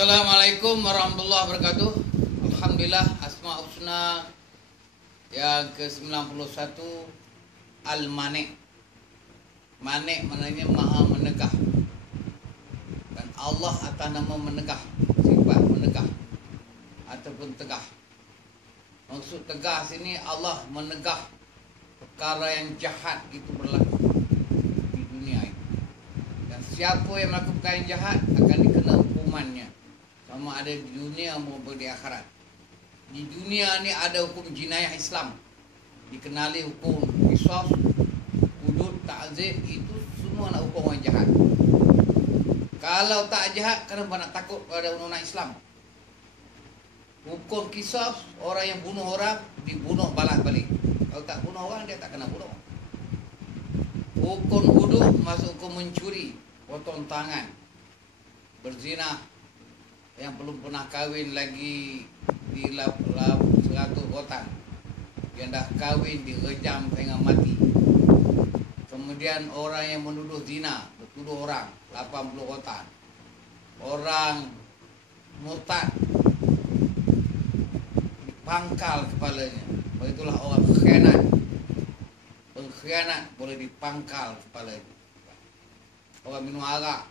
Assalamualaikum warahmatullahi wabarakatuh. Alhamdulillah, Asma Husna yang ke-91 Al-Manik. Manik maknanya maha menegah. Dan Allah atas nama menegah, sifat menegah ataupun tegah. Maksud tegah sini Allah menegah perkara yang jahat itu berlaku di dunia ini. Dan siapa yang melakukan perkara yang jahat akan dikena hukumannya, sama ada di dunia maupun di akhirat. Di dunia ni ada hukum jinayah Islam, dikenali hukum qisas, hudud, ta'zir, itu semua nak hukum orang jahat. Kalau tak jahat, kenapa nak takut pada undang-undang Islam? Hukum qisas, orang yang bunuh orang dibunuh balas balik. Kalau tak bunuh orang, dia tak kena bunuh. Hukum hudud masuk hukum mencuri, potong tangan, berzina, yang belum pernah kahwin lagi di 100 rotan, yang dah kahwin direjam sehingga mati. Kemudian orang yang menuduh zina, bertuduh orang 80 rotan. Orang murtad dipangkal kepalanya. Begitulah orang khianat, pengkhianat boleh dipangkal kepalanya. Orang minum arak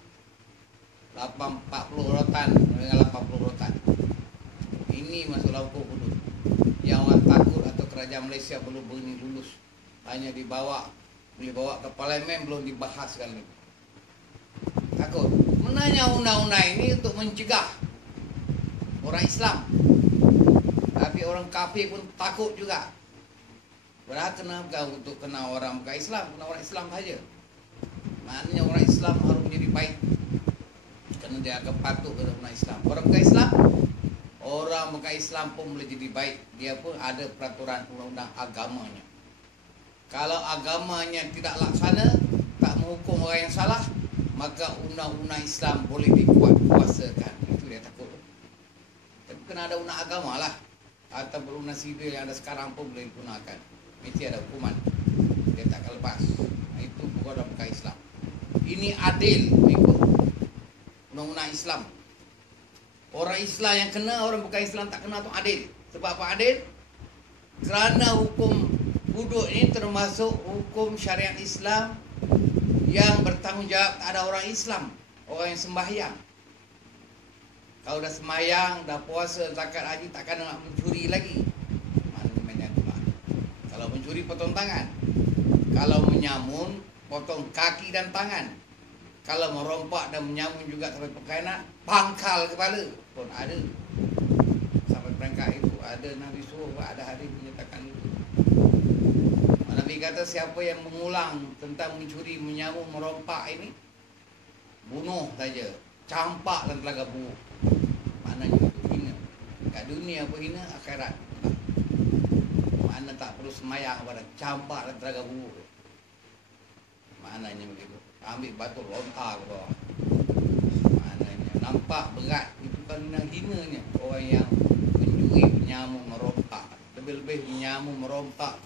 40 rotan dengan 80 rotan. Ini masalah hukum hudud. Yang orang takut atau kerajaan Malaysia belum berani lulus, hanya dibawa, boleh bawa ke parlimen, belum dibahaskan lagi. Takut. Menanya undang-undang ini untuk mencegah orang Islam, tapi orang kafir pun takut juga. Padahal kenapa untuk kena orang bukan Islam, kena orang Islam saja. Maknanya orang Islam harus menjadi baik, kerana dia akan patuh kepada orang Islam. Orang bukan Islam, orang bukan Islam pun boleh jadi baik. Dia pun ada peraturan undang-undang agamanya. Kalau agamanya tidak laksana, tak menghukum orang yang salah, maka undang-undang Islam boleh dikuasakan. Itu dia takut. Tapi kena ada undang agama lah, atau undang sivil yang ada sekarang pun boleh digunakan. Mesti ada hukuman, dia tak akan lepas. Itu bukan orang bukan Islam. Ini adil mengikut undang-undang Islam. Orang Islam yang kena, orang bukan Islam tak kena, tu adil. Sebab apa adil? Kerana hukum hudud ini termasuk hukum syariat Islam yang bertanggungjawab tak ada orang Islam, orang yang sembahyang. Kalau dah sembahyang, dah puasa, zakat, haji, takkan nak mencuri lagi. Maknanya itulah. Kalau mencuri, potong tangan. Kalau menyamun, potong kaki dan tangan. Kalau merompak dan menyamun juga sampai pengkhianat, pangkal kepala pun ada. Sampai perangkat itu ada Nabi suruh, ada hadis menyatakan itu. Nabi kata siapa yang mengulang tentang mencuri, menyamun, merompak ini, bunuh saja, campak dalam telaga buruk. Maknanya itu hina. Kat dunia pun hina, akhirat. Makna tak perlu semayang pada campak dalam telaga buruk. Maknanya begitu. Ambil batu lontar ke bawah. Maknanya nampak berat. Itu kan hinanya orang yang mencuri, menyamun, merompak. Lebih-lebih menyamun, merompak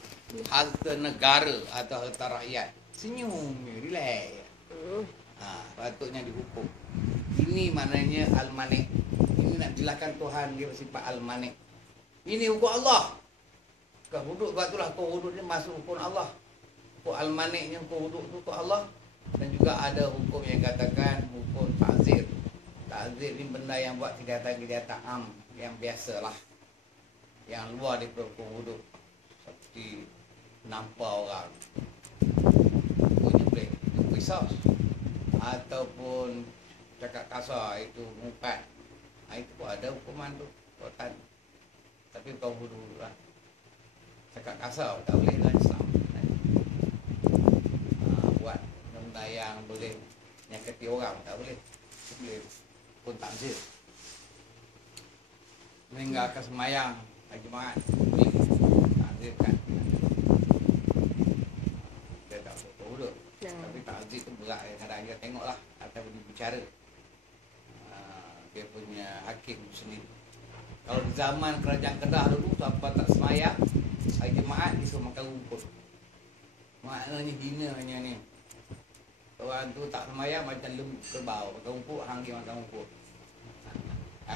harta negara atau harta rakyat. Senyum, relax. Patutnya dihukum. Ini maknanya Al-Manik. Ini nak jelaskan Tuhan dia bersifat Al-Manik. Ini hukum Allah. Bukan hudud, sebab itulah hukum hudud ni masuk hukum Allah. Hukum Al-Maniknya hukum hudud tu hukum Allah. Dan juga ada hukum yang katakan hukum ta'zir. Ta'zir ni benda yang buat kejahatan-kejahatan am, yang biasalah, yang luar daripada hukum hudud, seperti nampak orang, boleh itu qisas, ataupun cakap kasar, itu mungkat. Itu pun ada hukuman tu, rotan. Tapi bukan hudud lah. Cakap kasar tak boleh dalam Islam. Buat benda yang boleh nyakiti orang tak boleh. Boleh pun takzir. Meninggalkan semayang hari Jumaat boleh takzirkan. Dia tak boleh hudud. Tapi takzir tu berat. Kadang-kadang dia tengoklah ataupun bicara dia punya hakim sendiri. Kalau di zaman kerajaan Kedah dulu, siapa tak semayang hari Jumaat, dia suruh makan rumput. Maknanya hinanya ni. Orang tu tak semayang macam kerbau, makan rumput, hang dia makan rumput.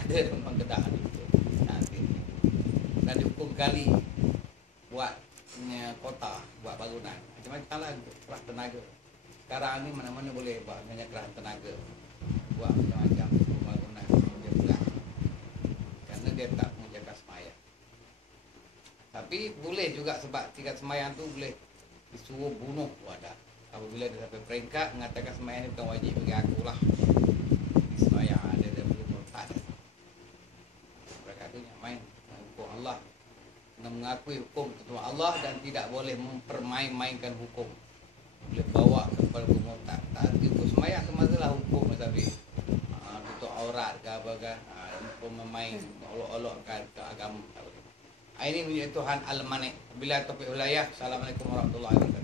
ada memang Kedah itu nanti dan dihukum gali buat kota, buat bangunan macam-macam lah untuk kerah tenaga. Sekarang ni mana-mana boleh buat banyak kerah tenaga, buat macam-macam bangunan macam belah kerana dia tak menjaga sembahyang. Tapi boleh juga sebab tingkat sembahyang tu boleh disuruh bunuh wadah. Apabila dia sampai peringkat mengatakan sembahyang ni bukan wajib bagi aku lah, sembahyang ada dia boleh murtad. Mereka katanya main hukum Allah, kena mengakui hukum ketentuan Allah dan tidak boleh mempermain-mainkan hukum. Boleh bawa kepada hukum murtad. Tak hukum sembahyang semasalah hukum tapi tutup aurat ke apa ke, memain olok-olokkan ke agama. Ini menjadi Tuhan Al-Mani. Bila topik wilayah. Assalamualaikum warahmatullahi wabarakatuh.